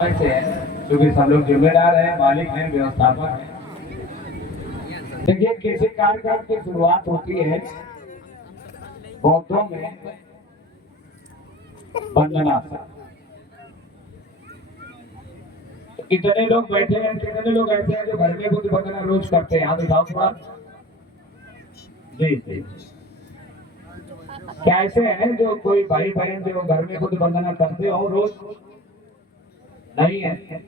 से है क्योंकि सब लोग जिम्मेदार हैं, मालिक हैं, व्यवस्थापक हैं। देखिए किसी कार्यक्रम की शुरुआत होती है बौद्धों में वंदना से। तो कितने लोग बैठे हैं, कितने लोग ऐसे हैं जो घर में बुद्ध वंदना रोज करते हैं? हाथ उठाओ थोड़ा। जी जी। क्या ऐसे हैं जो कोई भाई बहन जो घर में बुद्ध वंदना करते हो रोज? नहीं है।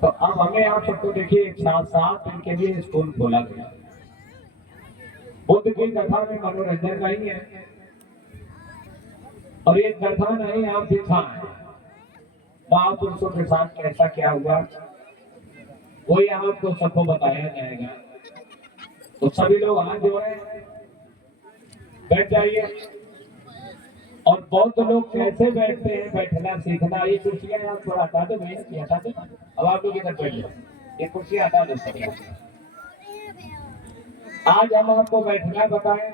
तो अब हमें आप सबको देखिए एक साथ साथ इनके लिए स्कूल खोला गया। बुद्ध की कथा में मनोरंजन नहीं है और ये कथा नहीं आप दिखाएं महापुरुषों के साथ कैसा क्या हुआ वो यहाँ आपको सबको बताया जाएगा। तो सभी लोग हाथ जोड़े, बैठ जाइए। और बहुत लोग कैसे बैठते हैं, बैठना सीखना। ये कुर्सियां आप थोड़ा हटा दो भैया, ये हटा दो। अब आप लोग इधर बैठ जाओ, ये कुर्सी हटा दो सब। आज हम आपको बैठना बताएं।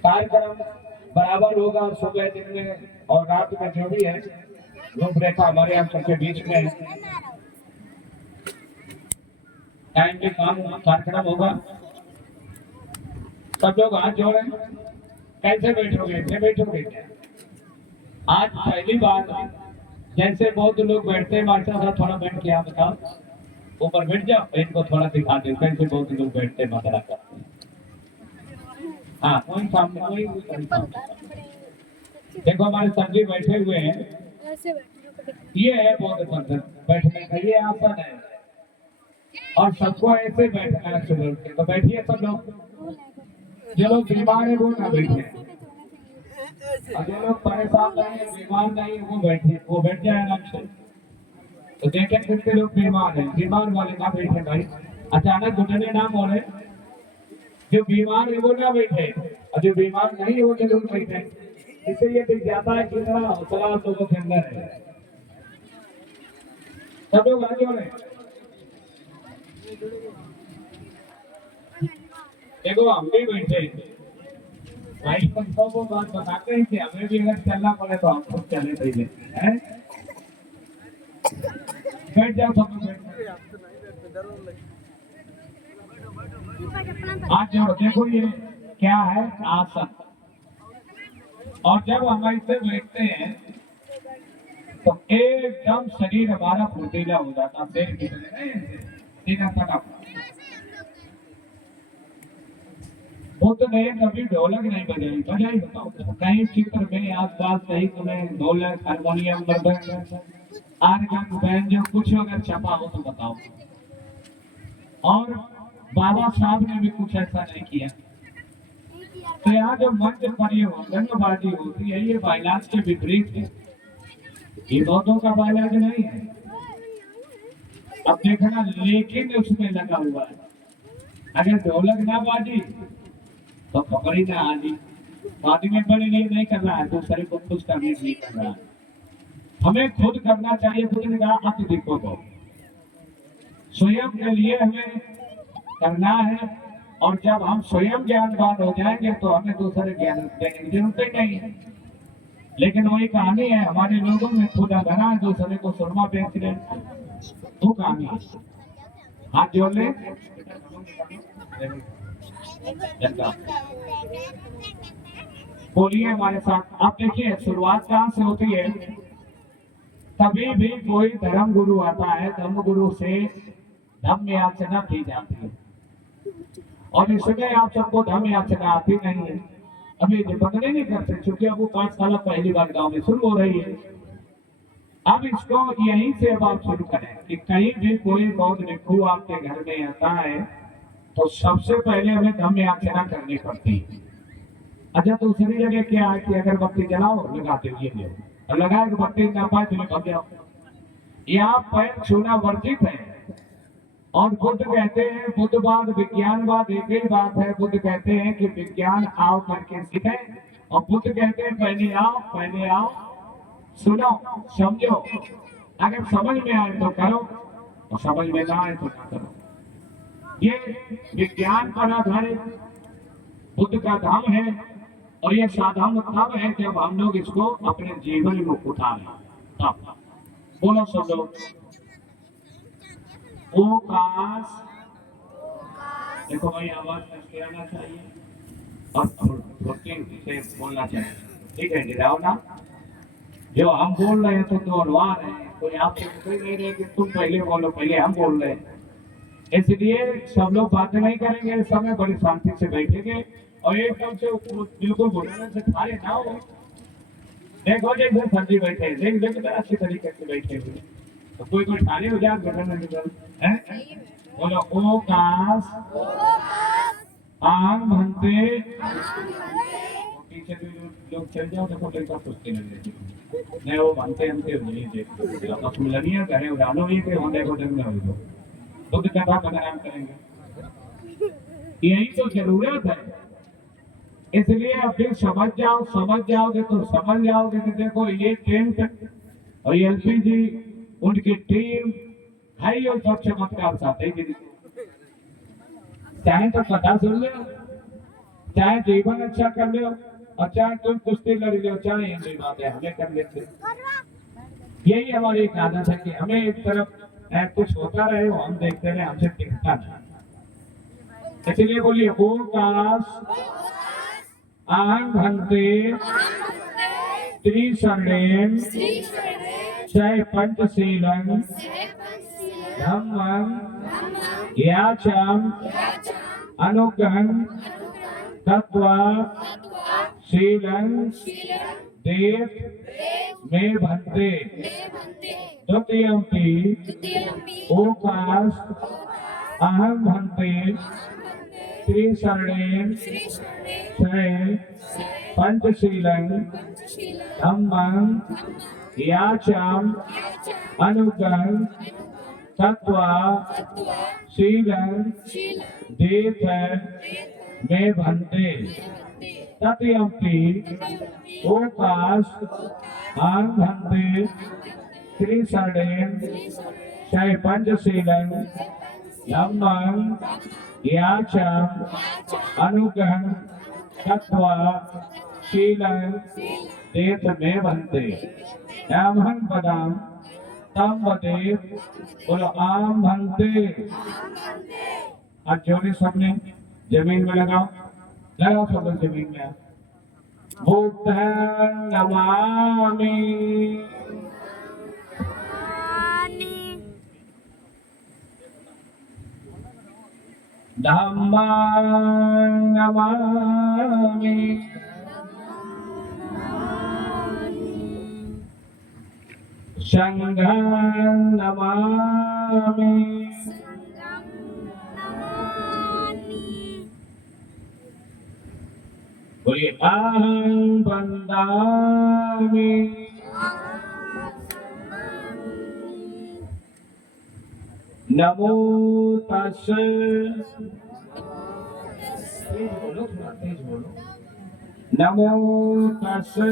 कार्यक्रम बराबर होगा सुबह दिन में और रात में, जो भी है रूपरेखा हमारे आप सबके बीच में है। टाइम पे काम कार्यक्रम होगा। सब लोग हाथ जोड़े। कैसे बैठोगे, ऐसे बैठोगे क्या? आज पहली बात, जैसे बहुत लोग बैठते हैं मास्टर साहब थोड़ा बैठ के आप बताओ, ऊपर बैठ जाओ, इनको थोड़ा दिखा दे कैसे बहुत लोग बैठते मसला करते हैं। हाँ वही सामने, वही देखो हमारे सर जी बैठे हुए हैं। ये है बौद्ध पंथ बैठने का, ये आसन है और सबको ऐसे बैठना है सुबह के। तो बैठिए सब लोग। जो लोग बीमार है वो ना बैठे, और जो लोग परेशान नहीं है, बीमार नहीं है, वो बैठिए, वो बैठ जाए आराम से। तो देखें कितने लोग बीमार हैं, बीमार वाले ना बैठे भाई। अचानक घुटने ना मोड़े। जो बीमार है वो ना बैठे और जो बीमार नहीं है वो जरूर बैठे। इससे ये दिख जाता है कितना हौसला लोगों के अंदर है। सब लोग आगे बढ़े। देखो हम भी बैठे भाई, सबको वो बात बताते हैं कि हमें भी अगर चलना पड़े तो हम खुद चले पहले हैं। बैठ जाओ सब लोग, आज जोड़ो। देखो ये क्या है, आसन। और जब हम ऐसे बैठते हैं तो एकदम शरीर हमारा फुर्तीला हो जाता है। सीधा तक बुद्ध ने कभी ढोलक नहीं बजाई, बजाई बताओ कहीं चित्र में आसपास कहीं तुम्हें ढोलक, हारमोनियम, मृदंग, आर्गन, बैंजो कुछ अगर छपा हो तो बताओ। और बाबा साहब ने भी कुछ ऐसा नहीं किया। तो यहाँ जो मंच पर ये रंगबाजी होती है ये बाइलाज के विपरीत है, ये बौद्धों का बाइलाज नहीं है। अब देखना लेकिन उसमें लगा हुआ है, अगर ढोलक ना बाजी तो पकड़ी ना आदि। आदमी बड़े लिए नहीं कर रहा है, दूसरे को खुश करने के लिए कर रहा है। हमें खुद करना चाहिए। खुद ने कहा आप देखो तो स्वयं के लिए हमें करना है। और जब हम स्वयं ज्ञानवान हो जाएंगे तो हमें दूसरे ज्ञान देने की जरूरत ही नहीं है। लेकिन वही कहानी है, हमारे लोगों में खुद धरा है, दूसरे को सुरमा बेच रहे, वो कहानी है। हाथ जोड़ ले। बोलिए हमारे साथ। आप देखिए शुरुआत कहाँ से होती है। कभी भी कोई धर्म गुरु आता है, धर्म गुरु से धर्म याचना की जाती है। और इसमें आप सबको धर्म याचना आती नहीं है, अभी बंदने नहीं करते, क्योंकि अब वो 5 साल पहली बार गांव में शुरू हो रही है। अब इसको यहीं से अब आप शुरू करें कि कहीं भी कोई बौद्ध भिक्षु आपके घर में आता है तो सबसे पहले हमें धर्म याचना करनी पड़ती है। अच्छा दूसरी जगह क्या है कि अगरबत्ती जलाओ, लगाते हुए और लगाए बत्ती ना पाए तो निकल जाओ। यहाँ पैर छूना वर्जित है। और बुद्ध कहते हैं, बुद्धवाद विज्ञानवाद एक ही बात है। बुद्ध कहते हैं कि विज्ञान आओ करके सीखे, और बुद्ध कहते हैं पहले आओ सुनो समझो। अगर समझ में आए तो करो और समझ में ना आए तो ना करो। ये विज्ञान पर आधारित बुद्ध का धाम है। और ये साधारण तब है जब हम लोग इसको अपने जीवन में उतारें। तब बोलो सब लोग, ओकाश। देखो भाई आवाज करके आना चाहिए और फुर्ती से बोलना चाहिए, ठीक है? गिराओ ना। जो हम बोल रहे हैं तो दोहरा रहे हैं, कोई आपसे कोई नहीं रहे कि तुम पहले बोलो, पहले हम बोल रहे हैं। इसलिए सब लोग बातें नहीं करेंगे, इस समय बड़ी शांति से बैठेंगे और एकदम से बिल्कुल बोलने से खाली ना हो। देखो जैसे सब्जी बैठे, देख देखो अच्छी तरीके से बैठे हुए, तो कोई कोई खाली हो जाए बैठने निकल है। बोलो ओकाश आंग भंते। पीछे भी लोग चल जाओ देखो कैसा पूछते लगे नहीं, वो बनते हमसे नहीं देखते बस मिलनिया कहे उड़ानो ही के होने को जंग हो तो खुद कथा बदनाम करेंगे। यही तो जरूरत है। इसलिए अब फिर समझ जाओगे तो समझ जाओगे कि देखो ये टेंट और ये एलपीजी उनकी टीम है, और सब चमत्कार साथ है। चाहे तो कथा सुन लो, चाहे जीवन अच्छा कर लो, और चाहे तुम कुश्ती लड़ लो, चाहे हिंदी बातें हमें कर लेते। यही हमारी एक आदत है कि हमें एक तरफ कुछ होता रहे वो हम देखते रहे, हमसे टिकता नहीं। इसलिए बोलिए ओकाश आंग भंते त्रिशरणेन जय पंचशीलं धम्मं याचम अनुगं तत्वा शीलं देव मे भंते द्वितीयंपि ओकाश अहं भंते त्रिशरणेन जय पंचशीलं धम्मं याचम अनुगं तत्वा शीलं देव मे भंते तत्यंपि ओकाश आंग भंते त्रिशरणेन जय पंचशीलं धम्मं याचम अनुगं तत्वा शीलं देव मे भंते। यामहं पदं तम वदेव। बोलो आम भंते। अब जोड़े सबने जमीन में लगाओ, लगाओ सब लोग जमीन में। बुद्धं नमामि धम्मं नमामि संघं नमामि बोलिए अहं वन्दामि नमो तस्से। तेज बोलो, थोड़ा तेज बोलो। नमो तस्से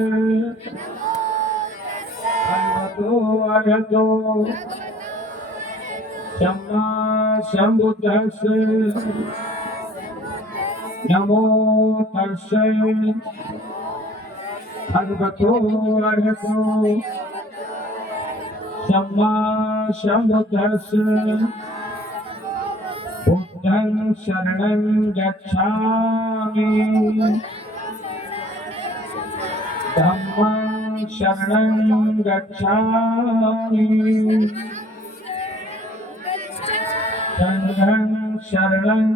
भगवतो अरहतो सम्मा सम्बुद्धस्से। नमो तस्से भगवतो अरहतो सम्मा सम्बुद्धस्से। बुद्धं शरणं गच्छामि धम्मं शरणं गच्छामि संघं शरणं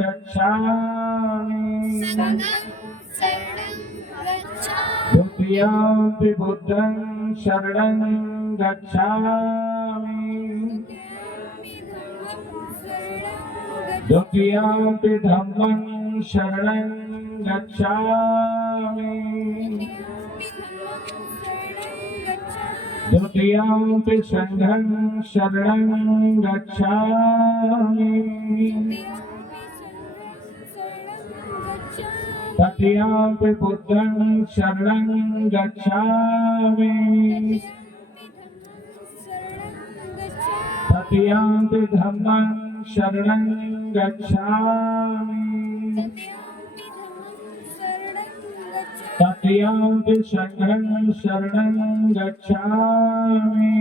गच्छामि द्वितीयंपि बुद्धं शरणं गच्छामि द्वितीयंपि धम्मं शरणं गच्छामि द्वितीयंपि संघं शरणं गच्छामि तृतीयंपि बुद्धं शरणं गच्छामि तृतीयंपि धम्मं शरणं गच्छामि तृतीयांति संघं शरणं गच्छामि।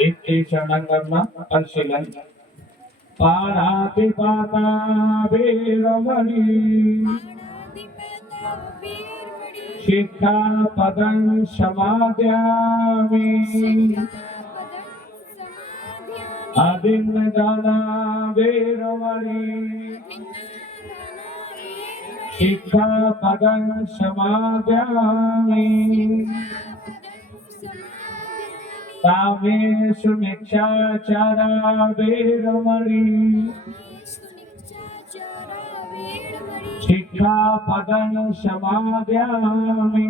इति शरणं परिशीलन पाणातिपाता वीरमणि शिक्षापदं समादयामि। अभिन्नदाना वीरमणि शिक्षापदं समादयामि। कामेषु मिथ्याचारा वीरमणि शिक्षापदं समादयामि।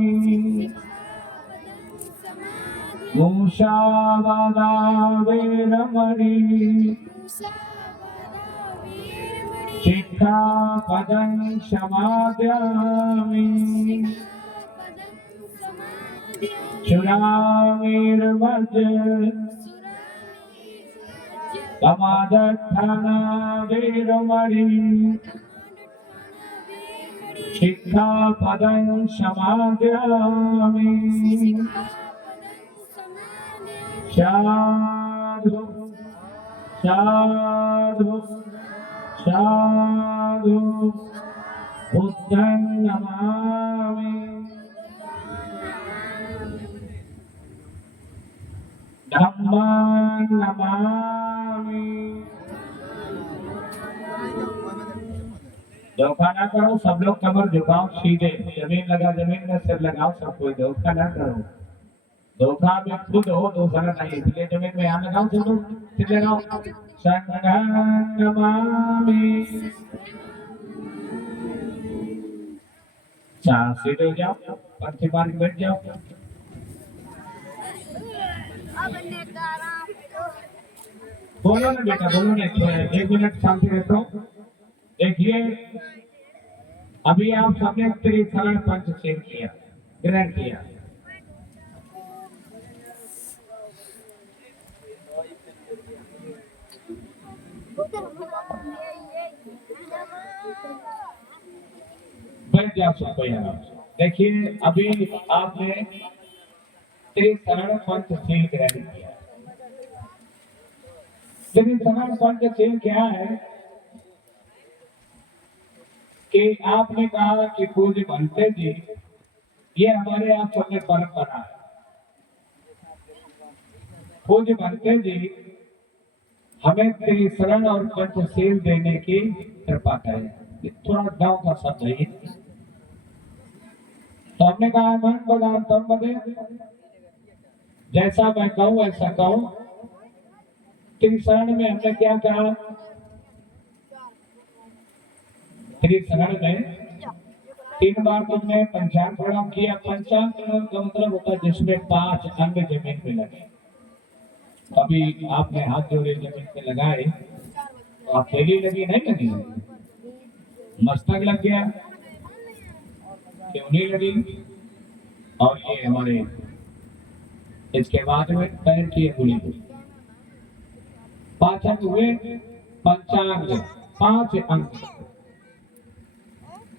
मूषावादा वीरमणि शिक्षापदं समादयामि। चुरामीर्वज समादत्थाना वीरमणि शिक्षापदं समादयामि। साधु साधु साधु बुद्धं नमामि। धम्मं नमामि। धोखा ना करो, सब लोग कमर झुकाओ सीधे, जमीन लगा जमीन में सिर लगाओ, सब कोई धोखा ना करो। धोखा में खुद हो, दूसरा नहीं, इसलिए जमीन में यहाँ लगाओ, सब लोग सिर लगाओ। संघं नमामि। सीधे हो जाओ, पंथी मार के बैठ जाओ। बोलो ना बेटा, बोलो ना, 1 मिनट शांति रहता हूँ। देखिए, अभी आप सबने त्रिशरण पंचशील किया, ग्रहण किया। बैठ जाओ सबको यहाँ। देखिए, अभी आपने त्रिशरण पंचशील ग्रहण किया। त्रिशरण पंचशील क्या है कि आपने कहा कि पूज्य भंते जी, ये हमारे यहाँ सबने परंपरा है। पूज्य भंते जी हमें त्रिशरण और पंचशील देने की कृपा करें। थोड़ा गांव का शब्द है, तो हमने कहा मन बदान तम बदे, जैसा मैं कहूँ ऐसा कहूँ। त्रिशरण में हमने क्या कहा? त्रिशरण में 3 बार तुमने पंचांग प्रणाम किया। पंचांग प्रणाम का मतलब होता है जिसमें 5 अंग जमीन में लगे। अभी आपने हाथ जोड़े जमीन पे लगाए, तो आप पहली लगी नहीं लगी, मस्तक लग गया, क्यों नहीं लगी? और ये हमारे इसके बाद में पैर की अंगुली, 5 अंग हुए, पंचांग 5 अंग।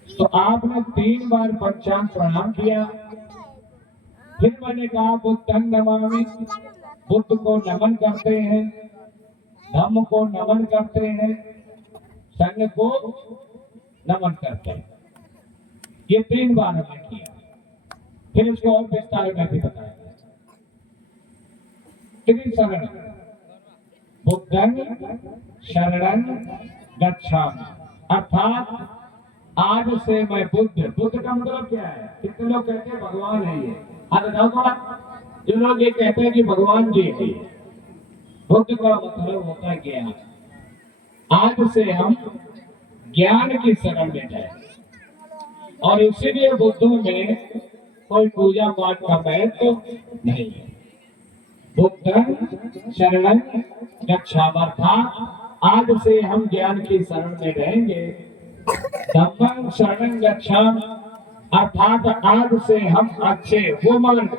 तो आपने 3 बार पंचांग प्रणाम किया। फिर मैंने कहा बुद्धं नमामि, बुद्ध को नमन करते हैं, धम्म को नमन करते हैं, संघ को नमन करते हैं। ये 3 बार हमने किया। फिर इसको और विस्तार में भी बताया। त्रिशरण, बुद्धं शरणं गच्छामि, अर्थात आज से मैं बुद्ध। बुद्ध का मतलब क्या है? कितने लोग कहते हैं भगवान है ये? हाथ उठाओ थोड़ा। जो लोग ये कहते हैं कि भगवान जी है, बुद्ध का मतलब होता है ज्ञान। आज से हम ज्ञान की शरण में जाए, और इसीलिए बुद्धों में कोई पूजा पाठ का महत्व नहीं है। बुद्धं शरणं गच्छामि, अर्थात आज से हम ज्ञान की शरण में रहेंगे। धम्मं शरणं गच्छामि, अर्थात आज से हम अच्छे वो मार्ग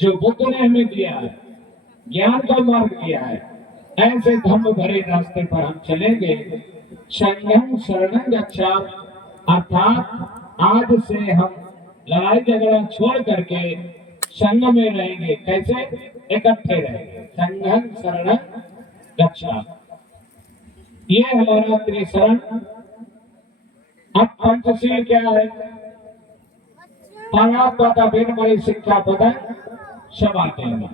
जो बुद्ध ने हमें दिया है, ज्ञान का मार्ग दिया है, ऐसे धम्म भरे रास्ते पर हम चलेंगे। संघं शरणं गच्छामि, अर्थात आज से हम लड़ाई झगड़ा छोड़ करके संग में रहेंगे। कैसे? इकट्ठे रहेंगे। संघं शरणं गच्छामि, ये हमारा त्रिशरण। अब पंचशील क्या है? पाणात्पाता वेदमणि शिक्षापदं समादयामि।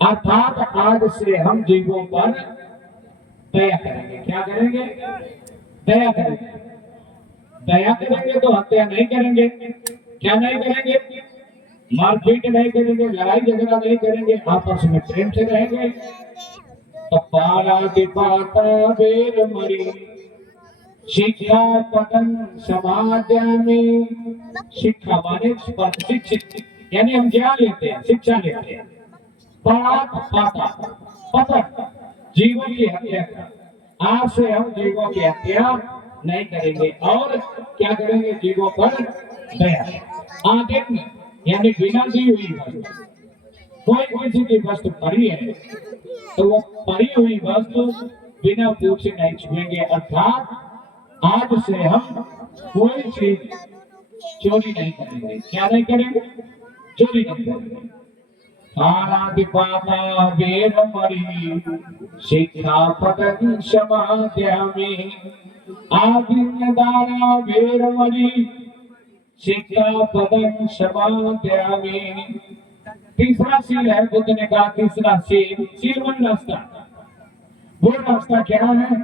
अर्थात आज से हम जीवों पर दया करेंगे। क्या करेंगे? दया करेंगे। दया करेंगे तो हत्या नहीं करेंगे। क्या नहीं करेंगे? मारपीट नहीं करेंगे, लड़ाई झगड़ा नहीं करेंगे, आपस में प्रेम से रहेंगे। तो पाणातिपाता वेरमणि शिक्षापदं समादयामि। शिक्षा माने शिक्षित, यानी हम ज्ञान लेते हैं, शिक्षा लेते हैं। पाणातिपाता पतन, जीवों की हत्या का। आज से हम जीवों की हत्या नहीं करेंगे और क्या करेंगे? जीवों पर दया। आदित्य यानी बिना दी हुई वस्तु, कोई किसी की वस्तु पड़ी है तो वो पड़ी हुई वस्तु बिना पूछे नहीं छुएंगे। अर्थात आज से हम कोई चीज चोरी नहीं करेंगे। क्या नहीं करेंगे? चोरी नहीं करेंगे। पाणातिपाता वेरमणि शिक्षापदं समादयामि। आदिन्यदाना वेरमणि शिक्षापदं समादयामि। तीसरा सील है, बुद्ध ने कहा तीसरा सील, सील मन रास्ता। वो रास्ता क्या है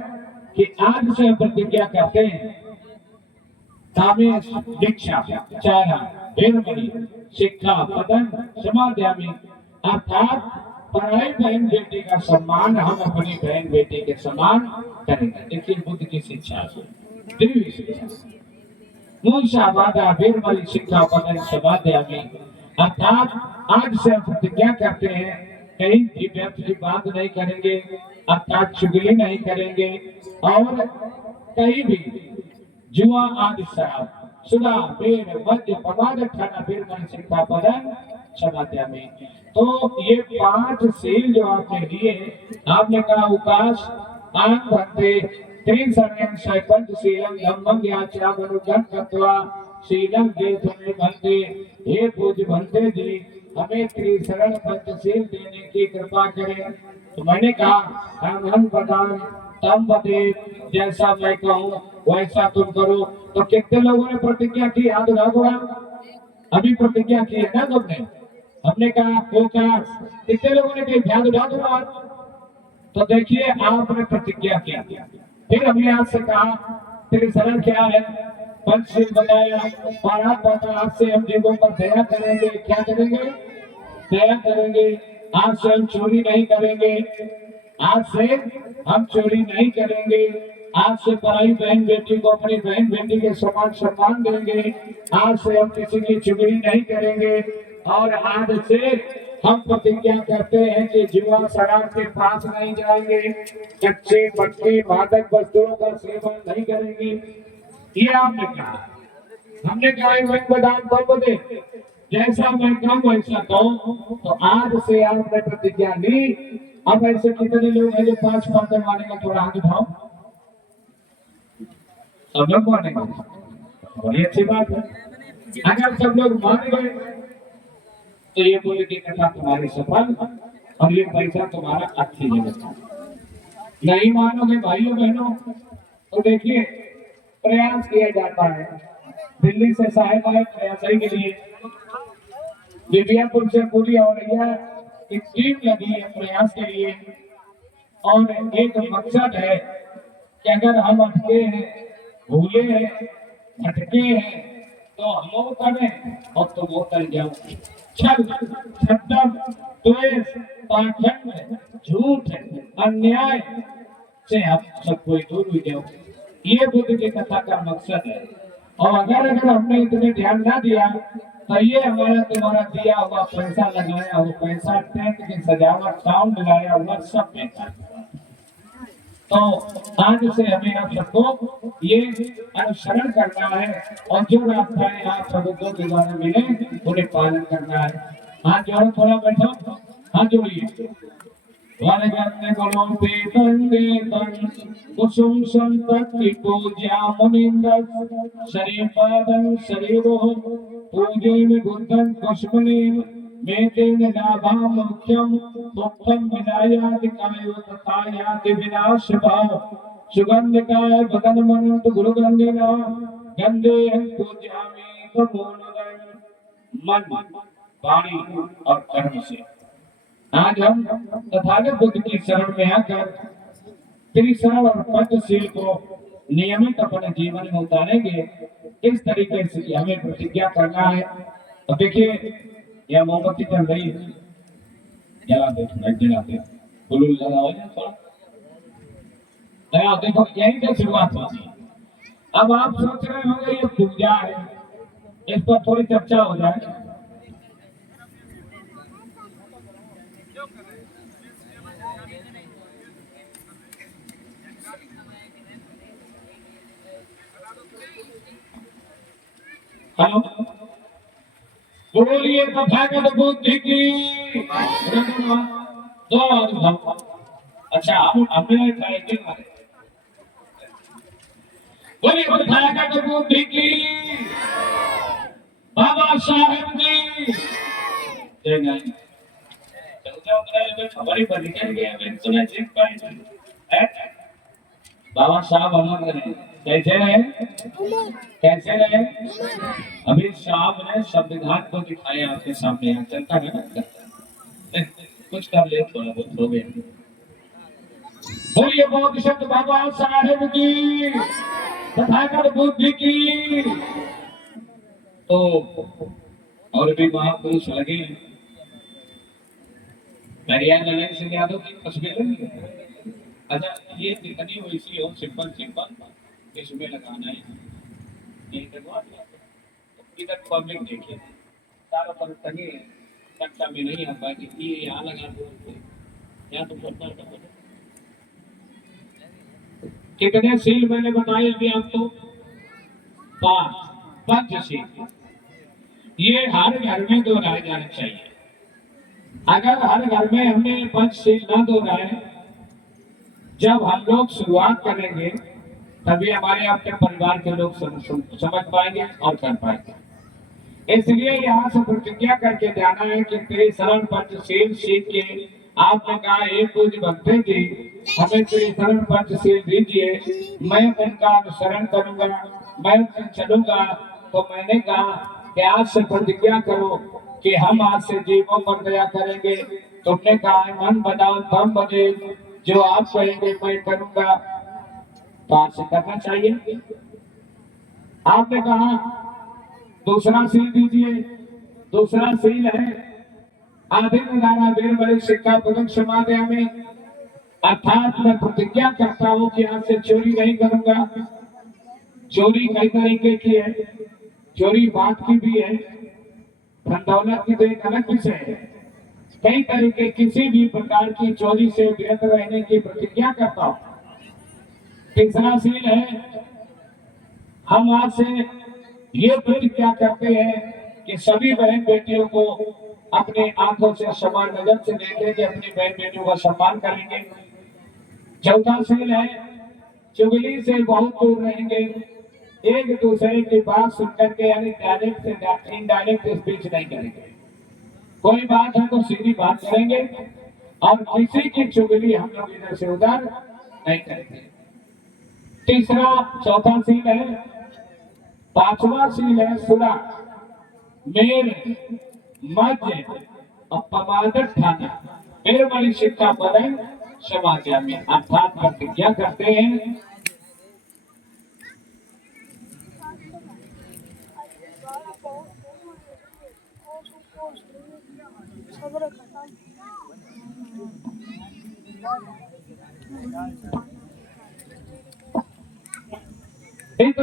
कि आज से प्रतिज्ञा करते हैं, कामेश दीक्षा चारा वेरमणि शिक्षापदं समादयामि। अर्थात पराई बहन बेटी का सम्मान हम अपनी बहन बेटी के समान करेंगे। देखिए बुद्ध की शिक्षा से, दिव्य शिक्षा। मूषा वादा वेरमणि शिक्षापदं समादयामि। अर्थात आज से हम प्रतिज्ञा करते हैं, कहीं भी व्यर्थ की बात नहीं करेंगे, अर्थात चुगली नहीं करेंगे और कहीं भी जुआ आदि शराब, सुधा, बेर, मद्य, प्रमाद खाना वेरमणि शिक्षापदं समादयामि। तो ये 5 सील जो आपने लिए, आपने कहा उकाश आन भक्ते त्रिशरणं पंचशीलं धम्मं याच्यामनुगं कृत्वा शीलं देशमे भक्ते। हे पूज्य भंते जी, हमें त्रिशरण पंचशील देने की कृपा करें। तो मैंने कहा हम बदान तम बदे, जैसा मैं कहूँ वैसा तुम करो। तो कितने लोगों ने प्रतिज्ञा की? हाथ उठाओ। अभी प्रतिज्ञा की है ना तुमने? हमने कहा ओकाश, कितने लोगों ने कही? ध्यान उठा दो। तो देखिए आपने प्रतिज्ञा की। फिर हमने आज से कहा त्रिशरण क्या है? पंचशील बताया। पाणात्पाता, आज से हम जीवों पर दया करेंगे। क्या करेंगे? दया करेंगे। आज से हम चोरी नहीं करेंगे। आज से हम चोरी नहीं करेंगे। आज से पराई बहन बेटी को अपनी बहन बेटी के समान सम्मान देंगे। आज से हम किसी की चुगली नहीं करेंगे और आज से हम प्रतिज्ञा करते हैं कि जुआ शराब के पास नहीं जाएंगे, कच्चे पक्के मादक वस्तुओं का सेवन नहीं करेंगे। ये आपने कहा। हमने कहा बदाम तब दे, जैसा मैं कहूं वैसा कहो। तो आज से आपने प्रतिज्ञा ली। अब ऐसे कितने लोग हैं जो 5 पाते मानेंगे? थोड़ा हाथ उठाओ। सब लोग मानेंगे, बड़ी अच्छी बात है। अगर सब लोग मान गए तो ये बोले की कथा तुम्हारी सफल और ये पैसा तुम्हारा अच्छी जगह। नहीं मानोगे भाइयों बहनों तो देखिए प्रयास किया जाता है। दिल्ली से साहेब आए प्रयास के लिए, दिव्यापुर से पूरी औरैया एक टीम लगी है प्रयास के लिए और एक मकसद है कि अगर हम अटके हैं, भूले हैं, भटके हैं तो हम करें और तुम उतर जाओ। छल, छद्म, द्वेष, पाखंड, झूठ, अन्याय से हम सब कोई दूर हो जाओ। ये बुद्ध की कथा का मकसद है। और अगर हमने इतने ध्यान ना दिया तो ये हमारा तुम्हारा दिया हुआ पैसा, लगाया हुआ पैसा, टेंट की सजावट, साउंड लगाया हुआ सब बेकार। तो आज से हमें आप सबको ये अनुसरण करना है और जो रास्ताएं आप सबको के द्वारा मिले उन्हें पालन करना है। हाथ जोड़ो, थोड़ा बैठो, हाथ जोड़िए। वरगन्य गुणों पे तंगे तन कुसुम संतति पूज्या मुनिंदस शरीर पादं शरीरो पूजे में बुद्धं कुष्मने मेतेन लाभं मुख्यम मुक्तम विनायाति कायो तथा याति विनाश भाव सुगंध काय भगन मनंत गुरु गंधेना गंधे पूज्यामि तमोनदं मन वाणी और कर्म से आज हम तथागत बुद्ध की शरण में आकर त्रिशरण और पंचशील को नियमित अपने जीवन में उतारेंगे। इस तरीके से हमें प्रतिज्ञा करना है। तो देखिए यह मोमबत्ती चल रही है, जला दो थोड़ा, जला दो, फुल लगाओ या थोड़ा लगाओ। देखो यही तो शुरुआत होती है। अब आप सोच रहे होंगे ये पूजा है, इस पर थोड़ी चर्चा हो जाए। हेलो, बोलिए तथागत बुद्ध की। अच्छा हमने ट्राई मारे। बोलिए तथागत बुद्ध की, बाबा साहेब जी। जय नहीं हमारी परिचय के हमें सुना चेक पाए बाबा साहब अमर रहे, कैसे रहे, कैसे रहे। अभी साहब ने संविधान को दिखाया आपके सामने, यहाँ चलता है ना, कुछ कर ले थोड़ा बहुत हो गया। बोलिए बहुत शब्द बाबा साहेब की, तथागत बुद्ध की। तो और भी महापुरुष लगे, नरेंद्र सिंह यादव की तस्वीर लगी। अच्छा ये कितनी वैसी हो, सिंपल सिंपल इसमें लगाना है, ये करवा दिया। तो इधर पब्लिक देखिए सारा पर तंगे कक्षा में नहीं आ पाएगी, ये यहाँ लगा दो, यहाँ तो प्रचार कर दो। कितने सील मैंने बताए अभी आपको, 5 पंचशील। ये हर घर में दोहराए जाने चाहिए। अगर हर घर में हमने पंचशील न दोहराए, जब हम लोग शुरुआत करेंगे तभी हमारे आपके परिवार के लोग समझ पाएंगे और कर पाएंगे। इसलिए यहाँ से प्रतिज्ञा करके जाना है कि त्रिशरण पंचशील सीख के आपने कहा एक पूज्य भक्ति जी हमें त्रिशरण पंचशील दीजिए, मैं उनका अनुसरण करूंगा, मैं उनसे चलूंगा। तो मैंने कहा कि आज से प्रतिज्ञा करो कि हम आज से जीवों पर दया करेंगे। तुमने कहा मन बनाओ तम बजे, जो आप कहेंगे मैं करूंगा। तो आज से करना चाहिए। आपने कहा दूसरा सील दीजिए, दूसरा सील है आधीन वीर बड़े शिक्षा पदक समाध्यामी, अर्थात मैं प्रतिज्ञा करता हूं कि आज से चोरी नहीं करूंगा। चोरी कई तरीके की है, चोरी बात की भी है, धन दौलत की तो एक अलग विषय है। कई तरीके किसी भी प्रकार की चोरी से विरत रहने की प्रतिज्ञा करता हूं। तीसरा सील है हम आज से ये प्रतिज्ञा करते हैं कि सभी बहन बेटियों को अपने आंखों से समान नजर से देखेंगे, अपनी बहन बेटियों का सम्मान करेंगे। चौथा सील है चुगली से बहुत दूर रहेंगे, एक दूसरे की बात सुनकर के यानी डायरेक्ट से इनडायरेक्ट स्पीच नहीं करेंगे। कोई बात है तो सीधी बात करेंगे और किसी की चुगली हम लोग इधर से उधर नहीं करेंगे। तीसरा चौथा सील है, पांचवा सील है सुरा मेर मध्य अपमादक ठाना मेरे बड़ी शिक्षा पर समाचार में, अर्थात प्रतिज्ञा करते हैं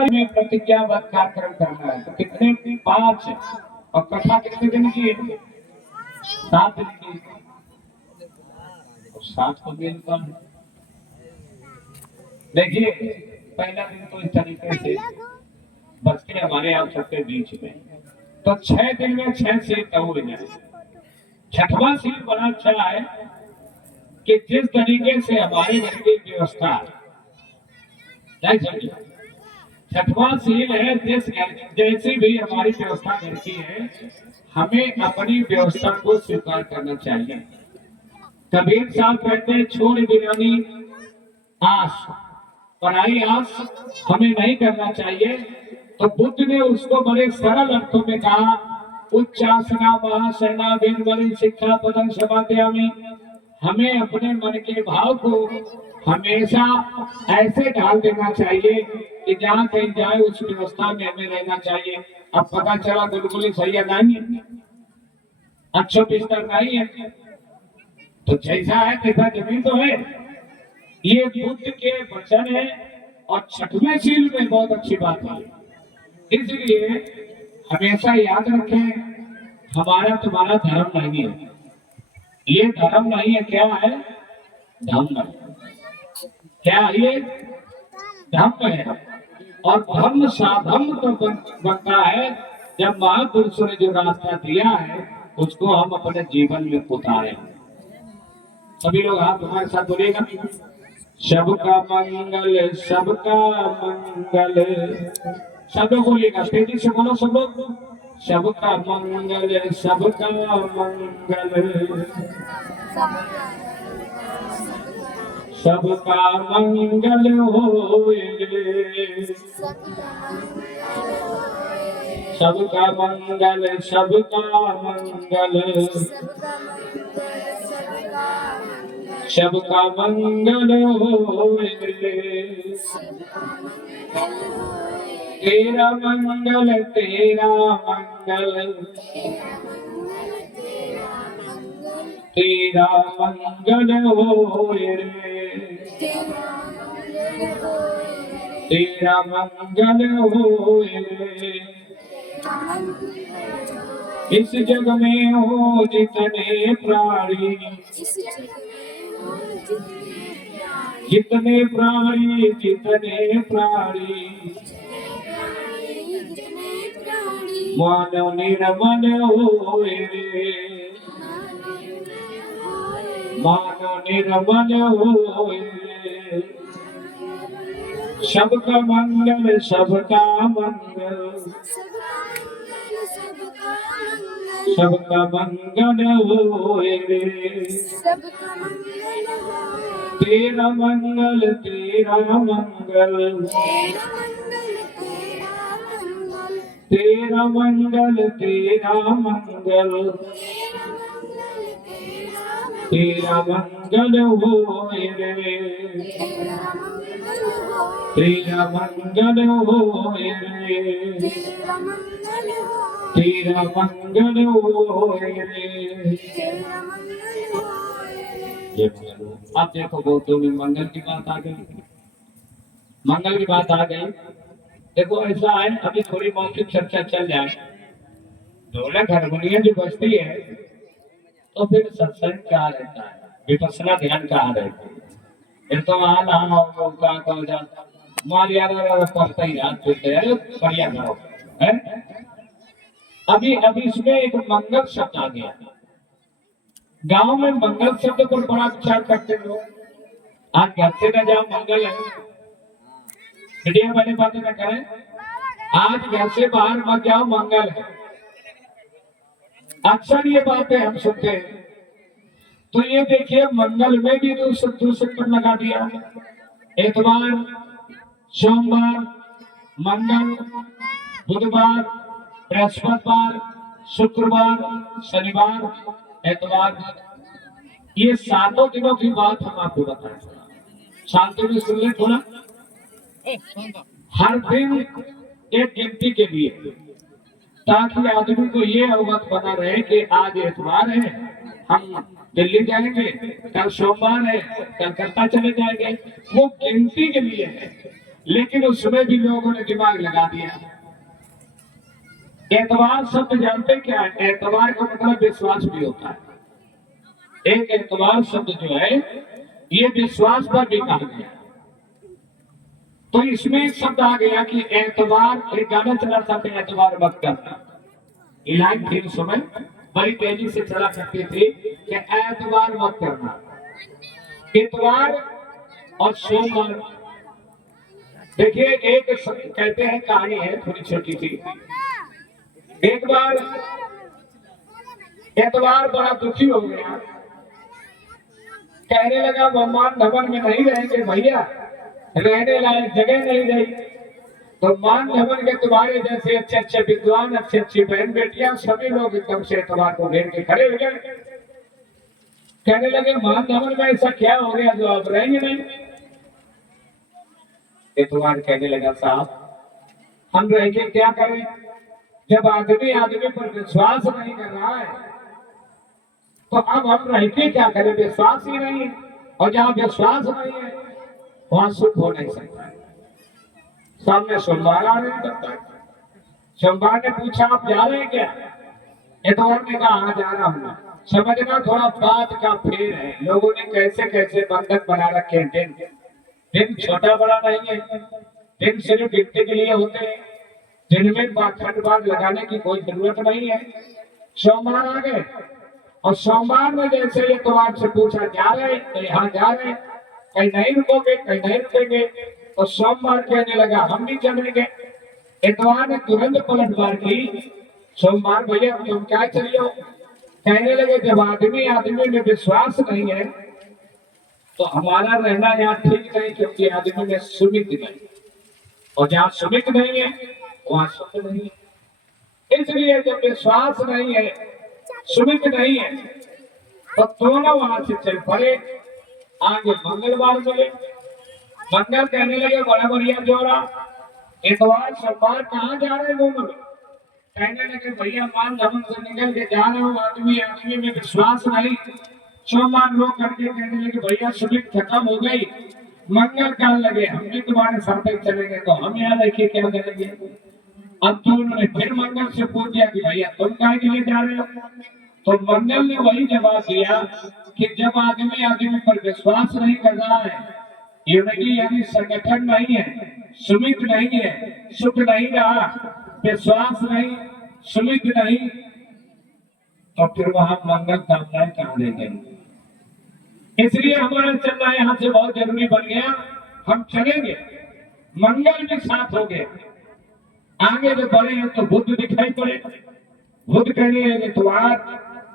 में प्रतिज्ञाबद्ध कार्यक्रम करना है। तो कितने 5 और कथा कितने दिन की है, 7 दिन की। 7 को दिन का देखिए पहला दिन तो इस तरीके से बचते हमारे आप सबके बीच में, तो 6 दिन में 6 सील तो हो जाए। 6वां सील बड़ा अच्छा है, कि जिस तरीके से हमारे घर की व्यवस्था है, छठवां सील है, जिस घर जैसी भी हमारी व्यवस्था घर की है, हमें अपनी व्यवस्था को स्वीकार करना चाहिए। कबीर साहब कहते हैं, छोड़ बिरानी आस, पराई आस हमें नहीं करना चाहिए। तो बुद्ध ने उसको बड़े सरल अर्थों में कहा, उच्चासना महासना बिन बलि शिक्षा पदं समादयामि। हमें अपने मन के भाव को हमेशा ऐसे ढाल देना चाहिए कि जहाँ कहीं जाए उस व्यवस्था में हमें रहना चाहिए। अब पता चला बिल्कुल ही सही है नहीं है, अच्छा बिस्तर नहीं है, तो जैसा है तैसा जमीन तो है। ये बुद्ध के वचन है और छठवें सील में बहुत अच्छी बात है। इसलिए हमेशा याद रखें, हमारा तुम्हारा धर्म नहीं है, ये धर्म नहीं है, क्या है? धर्म है। क्या ये धर्म है? और धर्म साधर्म तो बनता है जब महापुरुषों ने जो रास्ता दिया है उसको हम अपने जीवन में उतारें। सभी लोग हाथ हमारे साथ बोलिएगा, सबका मंगल सबका मंगल। सब लोग बोलिएगा, तेजी से बोलो सब लोग, सबका मंगल सबका मंगल, सबका मंगल होए, सबका मंगल सबका मंगल, सबका मंगल होए, तेरा मंगल तेरा मंगल, तेरा मंगल होए रे, तेरा मंगल होए रे। इस जग में हो जितने प्राणी, जितने प्राणी, जितने प्राणी, मानो निर्मल होए रे, मानो निर्मल होए रे। सबका मंगल सबका मंगल, सबका मंगल होए रे, तेरा मंगल तेरा मंगल, तेरा मंगल तेरा मंगल, तेरा मंगल होए रे, तेरा मंगल होए रे, तेरा मंगल होए रे। अब देखो बहुतों में मंगल की बात आ गई, मंगल की बात आ गई। देखो ऐसा है, अभी थोड़ी मौखिक चर्चा चल जाए, ढोलक हारमोनियम जो बजती है तो फिर सत्संग कहाँ रहता है, विपස්සना ध्यान कहाँ रहता है? फिर तो वहां मारिया पड़ता ही रात बढ़िया गाओ है। अभी अभी इसमें एक मंगल शब्द आ गया, गांव में मंगल शब्द पर बड़ा विचार करते लोग। आज घर से न जाओ मंगल है, मीडिया वाले बातें न करें, आज घर से बाहर मत जाओ मंगल है। अक्सर ये बातें हम सुनते हैं। तो ये देखिए मंगल में भी दूसरे पर लगा दिया, एतवार, सोमवार, मंगल, बुधवार, बृहस्पतिवार, शुक्रवार, शनिवार, एतवार। ये 7 दिनों की बात हम आपको बताएं, शांति में सुन ले थोड़ा। हर दिन एक गिनती के लिए, ताकि आदमी को ये अवगत बना रहे कि आज एतवार है, हम दिल्ली जाएंगे, कल सोमवार है, कलकत्ता चले जाएंगे। वो गिनती के लिए है, लेकिन उसमें भी लोगों ने दिमाग लगा दिया। एतवार शब्द जानते क्या है? एतवार का मतलब विश्वास भी होता है। एक एतवार शब्द जो है ये विश्वास पर भी कहा गया। तो इसमें एक शब्द आ गया कि एतवार, एक गाना चला था एतवार मत करना, इलाज फिर समय बड़ी तेजी से चला करते थे कि एतवार मत करना। इतवार और सोमवार। देखिए एक कहते हैं कहानी है थोड़ी छोटी सी। एक बार इतवार बड़ा दुखी हो गया, कहने लगा मान भवन में नहीं रहेंगे भैया, रहने लायक जगह नहीं रही। तो मान भवन के तुम्हारे जैसे अच्छे अच्छे विद्वान, अच्छी अच्छी बहन बेटियां, सभी लोग एकदम से इतवार को घेर के खड़े हो गए। कहने लगे मान भवन में ऐसा क्या हो गया जो आप रहेंगे नहीं? इतवार कहने लगा साहब हम रह के क्या करें, जब आदमी आदमी पर विश्वास नहीं कर रहा है तो अब हम रह के क्या करें? विश्वास ही नहीं है, और जहाँ विश्वास नहीं है वहां सुख हो नहीं सकता है। सामने सोमवार आ नहीं सकता। सोमवार ने पूछा आप जा रहे हैं क्या? इतवार ने कहा हाँ जा रहा हूँ। समझना थोड़ा बात का फेर है, लोगों ने कैसे कैसे बंधन बना रखे हैं। दिन छोटा बड़ा नहीं है, दिन सिर्फ गिनती के लिए होते हैं, जिनमें खंडवार लगाने की कोई जरूरत नहीं है। सोमवार आ गए और सोमवार में जैसे इतवार से पूछा जा रहे तो यहाँ जा रहे, कहीं नहीं रुकोगे कहीं नहीं रुकेंगे। तो सोमवार कहने लगा हम भी चलेंगे। इतवार ने तुरंत पलटवार की, सोमवार भैया तुम क्या चलिए? कहने लगे जब आदमी आदमी में विश्वास नहीं है तो हमारा रहना यहाँ ठीक नहीं, क्योंकि आदमी में सुमित नहीं, और जहाँ सुमित नहीं है वहां सुख नहीं है। इसलिए जब विश्वास नहीं है, सुमित नहीं है, तो दोनों वहां से चल पड़े। आगे मंगलवार मिले, मंगल कहने लगे बड़ा बढ़िया जोड़ा, इतवार सोमवार कहाँ जा रहे घूमने? कहने लगे भैया मान धमन से निकल के जा रहे हो, आदमी आदमी में विश्वास नहीं। सोमवार लोग करके कहने लगे भैया सुमित खत्म हो गई। मंगल कहने लगे हम भी तुम्हारे साथ ही चलेंगे, तो हम यहाँ देखिए क्या करेंगे। अब तो उन्होंने फिर मंगल से पूछ दिया कि भैया तुम काहे के लिए जा रहे हो? तो मंगल ने वही जवाब दिया कि जब आदमी आदमी पर विश्वास नहीं कर रहा है, यूनिटी यानी संगठन नहीं है, सुमित नहीं है, सुख नहीं रहा, विश्वास नहीं, सुमित नहीं, तो फिर वहां मंगल कामनाएं कहां ले गई? इसलिए हमारा चलना यहाँ से बहुत जरूरी बन गया। हम चलेंगे, मंगल भी साथ हो गए। आगे जो बढ़े हैं तो बुध दिखाई पड़े। बुध कहने लगे इतवार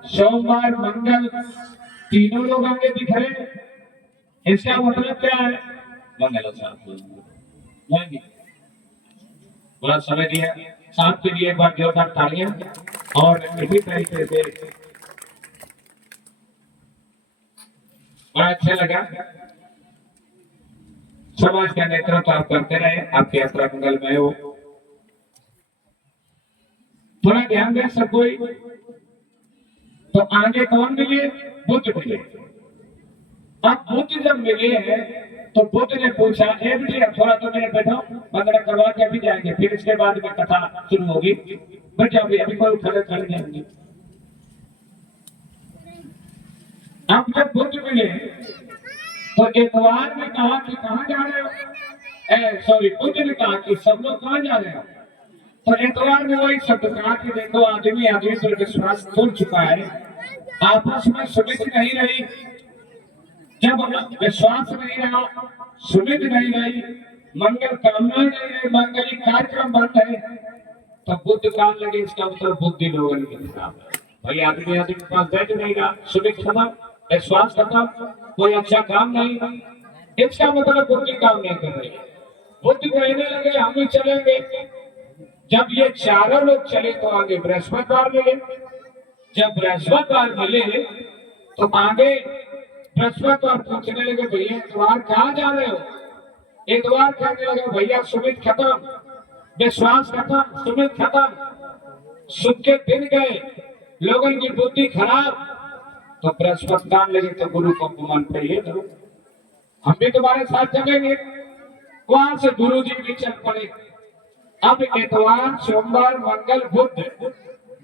सोमवार मंगल तीनों लोग आगे दिख रहे। इसका मतलब क्या है? मंगल साथ जाएंगे। बड़ा समय दिया साथ के लिए एक बार जोरदार तालियां। और इसी तरीके से बड़ा अच्छा लगा। समाज का नेतृत्व आप करते रहे, आपकी यात्रा मंगलमय हो। थोड़ा ध्यान दें सब कोई। तो आगे कौन मिले? बुद्ध मिले। अब बुद्ध जब मिले हैं तो बुद्ध ने पूछा ए बेटिया थोड़ा तो मेरे बैठो, वंदना करवा के अभी जाएंगे, फिर इसके बाद में कथा शुरू होगी। बैठ जाओ अभी कोई खड़े खड़े जाएंगे। अब जब बुद्ध मिले तो इतवार ने कहा कि कहाँ जा रहे हो? सॉरी, बुद्ध ने कहा कि सब लोग कहाँ जा रहे हो? तो इतवार ने वही शब्द कहा कि देखो आदमी आदमी पर विश्वास तोड़ चुका है, आपस में सुमित नहीं रही। जब विश्वास नहीं रहा, सुमित नहीं रही, मंगल कामना नहीं रही, मंगलिक कार्यक्रम बंद है, तो बुद्ध कहने लगे इसका मतलब बुद्धि लोगों के खिलाफ है। भाई आदमी आदमी के पास बैठ नहीं रहा, सुमित खत्म, विश्वास खत्म, कोई अच्छा काम नहीं, इसका मतलब बुद्धि काम नहीं कर रही है। बुद्ध कहने लगे हम भी चलेंगे। जब ये चारों लोग चले तो आगे बृहस्पतिवार मिले। जब बृहस्पतिवार मिले तो आगे बृहस्पतिवार पूछने लगे भैया इतवार कहाँ जा रहे हो? इतवार कहने लगे भैया सुमित खत्म, विश्वास खत्म, सुमित खत्म, सुख के दिन गए, लोगों की बुद्धि खराब। तो बृहस्पतिवार लगे तो गुरु को अपमान करिए, हम भी तुम्हारे साथ चलेंगे। वहां से गुरु जी भी चल पड़े। अब इतवार सोमवार मंगल बुध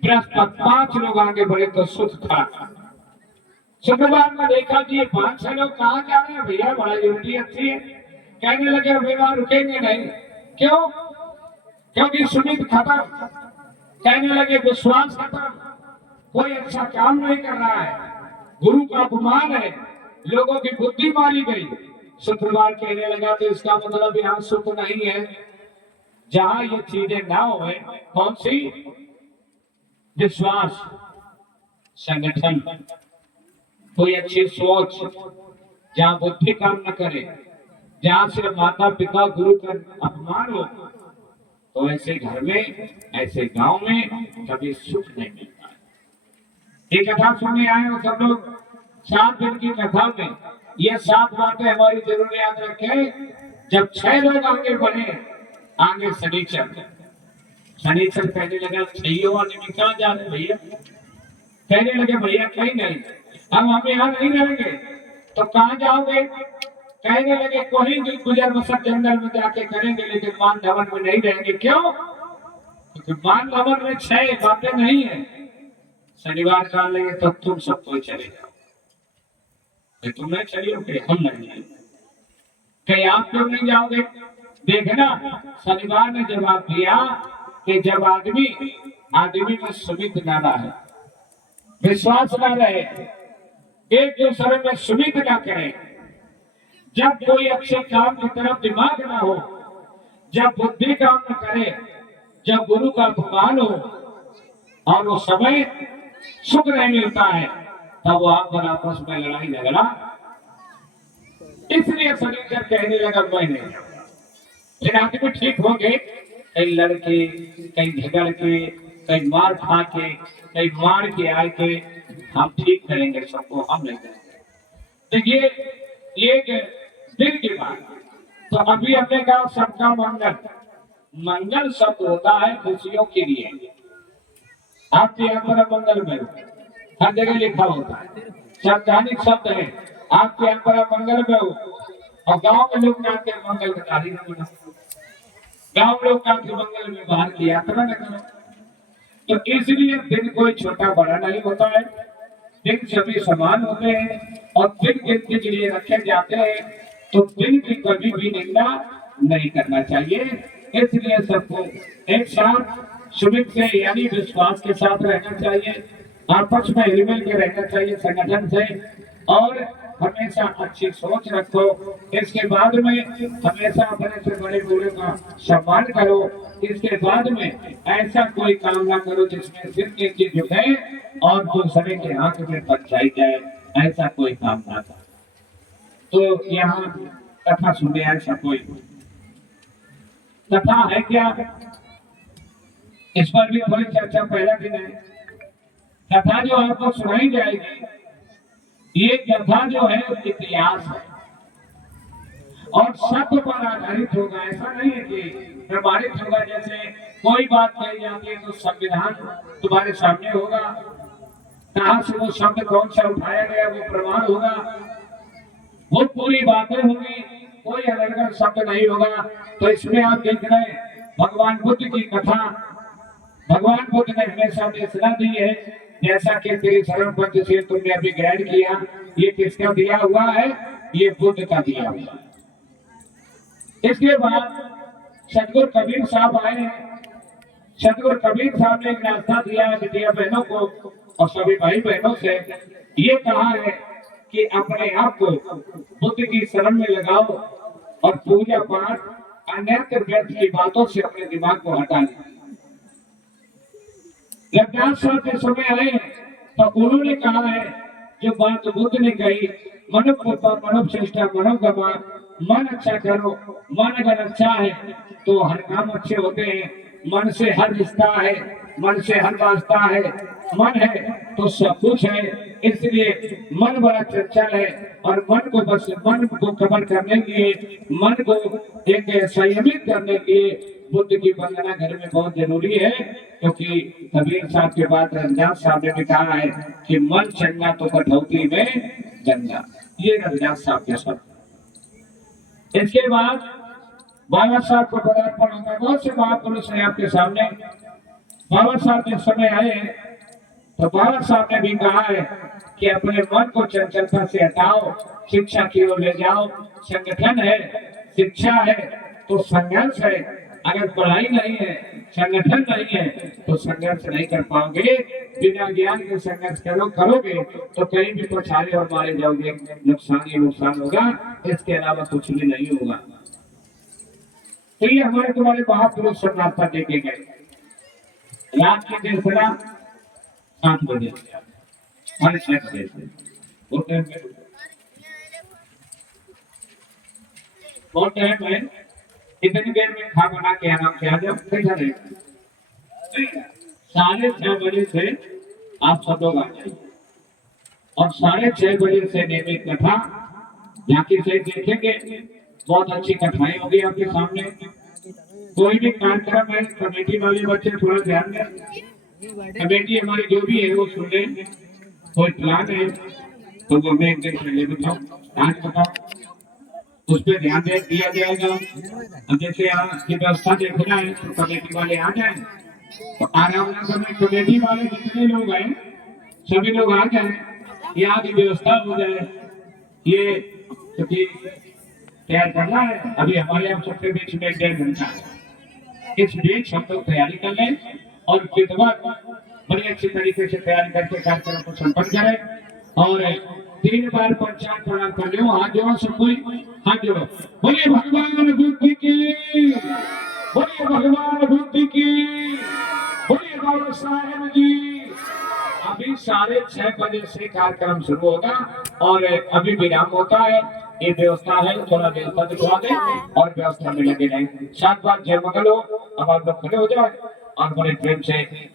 बृहस्पति 5 लोग आगे बढ़े तो सुख था। शुक्रवार में देखा कि ये 5-6 लोग कहाँ जा रहे हैं? भैया बड़ा यूनिटी अच्छी है। कहने लगे रविवार रुकेंगे नहीं। क्यों? क्योंकि सुमित खत्म। कहने लगे विश्वास खत्म, कोई अच्छा काम नहीं कर रहा है, गुरु का अपमान है, लोगों की बुद्धि मारी गई। शुक्रवार कहने लगा तो इसका मतलब यहाँ सुख नहीं है। जहां ये चीजें ना हो, कौन सी? विश्वास, संगठन, कोई अच्छी सोच, जहां बुद्धि काम न करे, जहां से माता पिता गुरु का अपमान हो, तो ऐसे घर में, ऐसे गांव में कभी सुख नहीं मिलता है। ये कथा सुनने आए हो सब लोग। 7 दिन की कथा में ये 7 बातें हमारी जरूर याद रखें। जब 6 लोग आगे बढ़े, आगे शनिचर कहने लगा छइयों आदमी कहाँ जा रहे भैया? कहने लगे भैया कहीं नहीं, हम यहाँ नहीं रहेंगे। तो कहाँ जाओगे? कहने लगे कोई भी गुजर बसर जंगल में जाके करेंगे, लेकिन मान धवन में नहीं रहेंगे। क्यों? क्योंकि मान धवन में 6 बातें नहीं है। शनिवार का लगे तो तुम सबको चले जाओ, तुम नहीं चलिए, हम नहीं, कहीं आप क्यों नहीं जाओगे? देखना, शनिवार ने जवाब दिया कि जब आदमी में सुमित ना रहे, विश्वास ना रहे, एक दूसरे में सुमित ना करे, जब कोई अच्छे काम की तरफ दिमाग ना हो, जब बुद्धि काम न करे, जब गुरु का अपमान हो और वो समय सुख नहीं मिलता है, तब वो आप पर आपस में लड़ाई झगड़ा। इसलिए शनिचर कहने लगा मैंने, फिर आदमी ठीक हो गए, कई लड़के, कई झगड़ के, कई मार खा के, कई मार के आए के, हम ठीक करेंगे सबको, हम नहीं करेंगे। तो ये दिन की बात। तो अभी हमने कहा सबका मंगल। मंगल शब्द होता है खुशियों के लिए। आपके यहाँ पर मंगल में हर जगह लिखा होता है, सार्वजनिक शब्द है। आपके यहाँ पर मंगल में हो, और गांव के लोग जाके मंगल का तारीख न बना, गांव लोग जाके मंगल में बाहर की यात्रा न करो। तो इसलिए दिन कोई छोटा बड़ा नहीं होता है, दिन सभी समान होते हैं, और दिन गिनती के लिए रखे जाते हैं। तो दिन की कभी भी निंदा नहीं करना चाहिए। इसलिए सबको एक साथ सुमित से यानी विश्वास के साथ रहना चाहिए, आपस में हिलमिल के रहना चाहिए संगठन से, और हमेशा अच्छी सोच रखो। इसके बाद में हमेशा अपने से बड़े बूढ़े का सम्मान करो। इसके बाद में ऐसा कोई काम ना करो जिसमें सिर के चीज झुके और दूसरे के हाथ में बचाई जाए, ऐसा कोई काम ना करो। तो यहाँ कथा सुनने ऐसा कोई कथा है क्या? इस पर भी थोड़ी चर्चा पहला दिन है। कथा जो आपको सुनाई जाएगी, ये कथा जो है इतिहास है और सत्य पर आधारित होगा। ऐसा नहीं है कि प्रमाणित होगा। जैसे कोई बात कही जाती है तो संविधान तुम्हारे सामने होगा, कहां से वो शब्द कौन सा उठाया गया वो प्रमाण होगा, वो पूरी बातें होंगी, कोई अलग शब्द नहीं होगा। तो इसमें आप देख रहे हैं भगवान बुद्ध की कथा। भगवान बुद्ध ने हमेशा देशना दी है, जैसा कि तेरी शरण पंचशील तुमने अभी ग्रहण किया, ये किसका दिया हुआ है? ये बुद्ध का दिया हुआ। इसके बाद सतगुरु कबीर साहब आए हैं। सतगुरु कबीर साहब ने एक रास्ता दिया है बिटिया बहनों को और सभी भाई बहनों से। ये कहा है कि अपने आप को बुद्ध की शरण में लगाओ और पूजा पाठ अन्यत्र व्यर्थ की बातों से अपने दिमाग को हटा लें। रविदास साहब के समय आए तो उन्होंने कहा है जो बात बुद्ध ने कही, मनुष्य कृपा मनुष्य श्रेष्ठा मनुष्य गवा, मन अच्छा करो, मन अगर अच्छा है तो हर काम अच्छे होते हैं। मन से हर रिश्ता है, मन से हर वास्ता है, मन है तो सब कुछ है। इसलिए मन बड़ा चंचल है और मन को कवर करने के लिए, मन को एक संयमित करने के लिए बुद्ध की वंदना घर में बहुत जरूरी है। क्योंकि कबीर साहब के बाद रविदास साहब ने भी कहा है कि मन चंगा तो कठौती में गंगा। ये रविदास साहब के शब्द। इसके बाद बाबा साहब को पदार्पण होता है। बहुत से महापुरुष हैं आपके सामने। बाबा साहब जिस समय आए तो बाबा साहब ने भी कहा है कि अपने मन को चंचलता से हटाओ, शिक्षा की ओर ले जाओ। संगठन है, शिक्षा है तो संघर्ष है, अगर पढ़ाई नहीं है, संगठन नहीं है, तो संघर्ष नहीं कर पाओगे। बिना ज्ञान के संघर्ष करोगे तो कहीं भी पछाड़े और मारे जाओगे, नुकसान ही नुकसान होगा, इसके अलावा कुछ भी नहीं होगा। तो ये हमारे तुम्हारे महापुरुष सब रास्ता देके गए। रात के देर से 7 बजे साढ़े 6 बजे से बहुत टाइम है। इतनी देर में खा बना के आराम से आ जाओ। कैसा रहेगा? 6:30 बजे से आप सब लोग आ जाइए और 6:30 बजे से नियमित कथा झांकी से देखेंगे। बहुत अच्छी कथाएं होगी आपके सामने। कोई भी कार्यक्रम है, कमेटी वाले बच्चे थोड़ा ध्यान दें। कमेटी हमारी जो भी है वो सुन लें। कोई प्लान है तो वो मैं एक दिन पहले बताओ, आज बताओ, उस पर ध्यान दिया जाएगा। अब जैसे आपकी व्यवस्था देखना है तो कमेटी वाले आ जाए, तो आराम में कमेटी वाले जितने लोग हैं सभी लोग आ जाए, यहाँ की व्यवस्था हो जाए। ये क्योंकि तैयार करना है, अभी हमारे आप सबके बीच में 1.5 घंटा है। इस बीच हम लोग तैयारी कर लें और बड़ी अच्छी तरीके से तैयारी करके कार्यक्रम को संपन्न करें। और 3 बार पंचायत प्रणाम कर लो। हाथ जोड़ो सब कोई, हाथ जोड़ो। बोलिए भगवान बुद्ध की, बोलिए भगवान बुद्ध की, बोलिए बाबा साहेब जी। अभी 6:30 बजे से कार्यक्रम शुरू होगा और अभी विराम होता है। ये व्यवस्था है, थोड़ा व्यवस्था दिखवा दें और व्यवस्था में लगे रहें। 7 बार जय मंगल हो। अब आप लोग खड़े हो जाए और बड़े प्रेम से